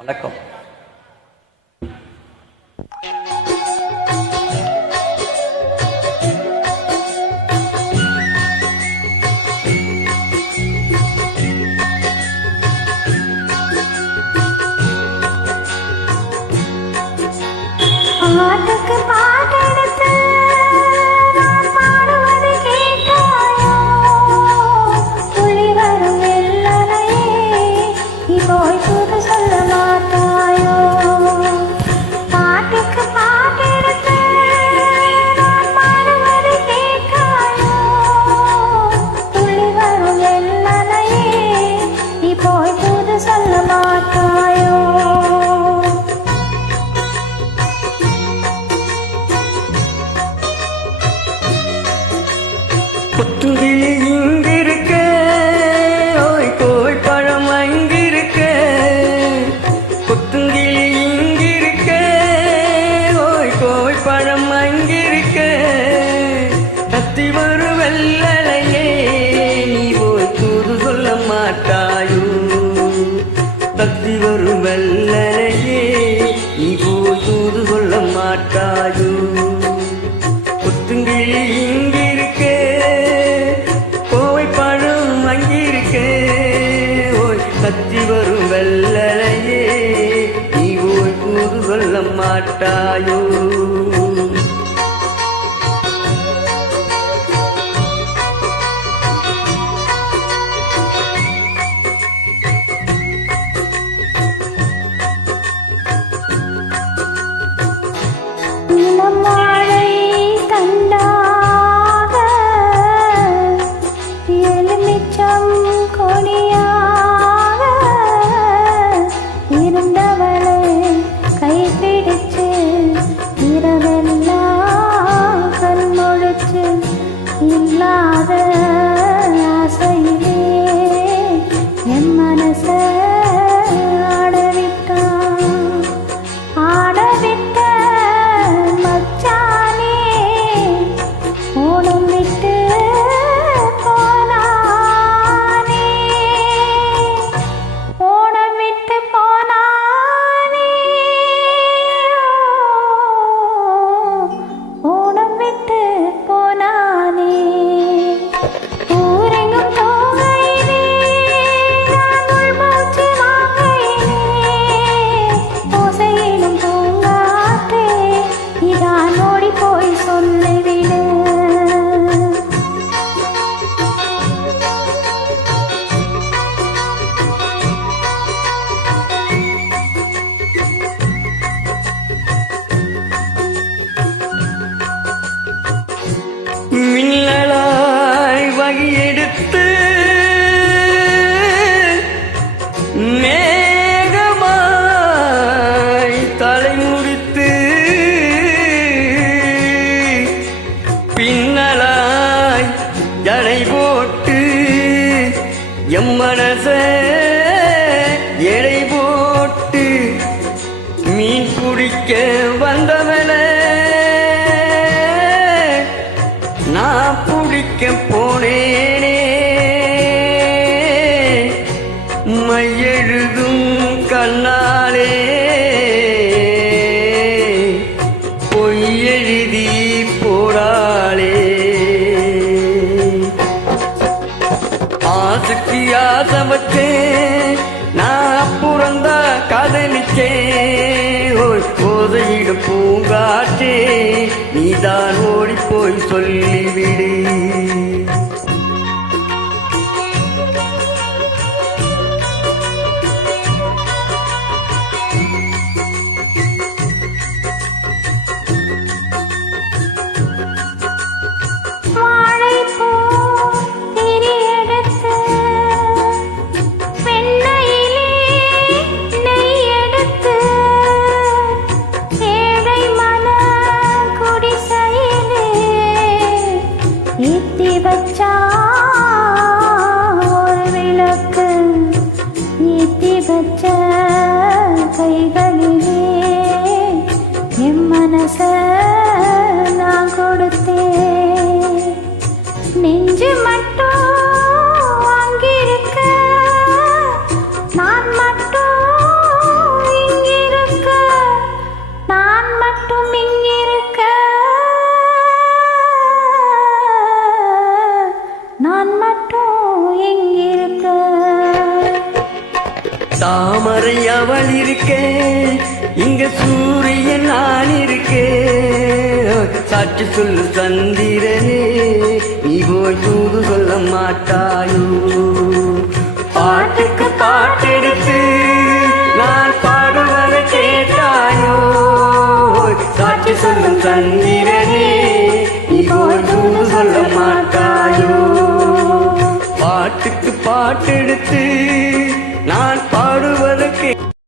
வணக்கம். புத்துங்கிளி இங்கிருக்க ஓய் கோய் பழம் அங்கிருக்க. புத்துங்கிளி இங்கிருக்க ஓய் கோய் பழம் அங்கிருக்க. கத்தி வரு வெள்ளலையே நீ போய் தூது சொல்ல மாட்டாயோ. கத்தி வரு வெள்ளலையே நீ போய் சொல்ல மாட்டாயோ. வரும் நீ ஓய் கூறு சொல்ல மாட்டாயோ? で。மேகமாய் தலை முடித்து பின்னலாய் ஜடை போட்டு எம்மனச எடை போட்டு மீன் பிடிக்க வந்தவளே நான் பிடிக்க போனேன். ஆசைக்கு ஆசை நான் அப்புறந்தா காதலிச்சே. போதையிடும் பூங்காற்றே நீதான் ஓடி போய் சொல்லிவிடு. தாமரை அவள் இருக்கே இங்க சூரியன் நான் இருக்கே. சாட்சி சொல்லு சந்திரனே நீ போய் தூது சொல்ல மாட்டாயோ? பாட்டுக்கு பாட்டெடுத்து நான் பாடுவதை கேட்டாயோ? சாட்சி சொல்லும் சந்திரனே நீ போய் தூது சொல்ல மாட்டாயோ? பாட்டுக்கு பாட்டெடுத்து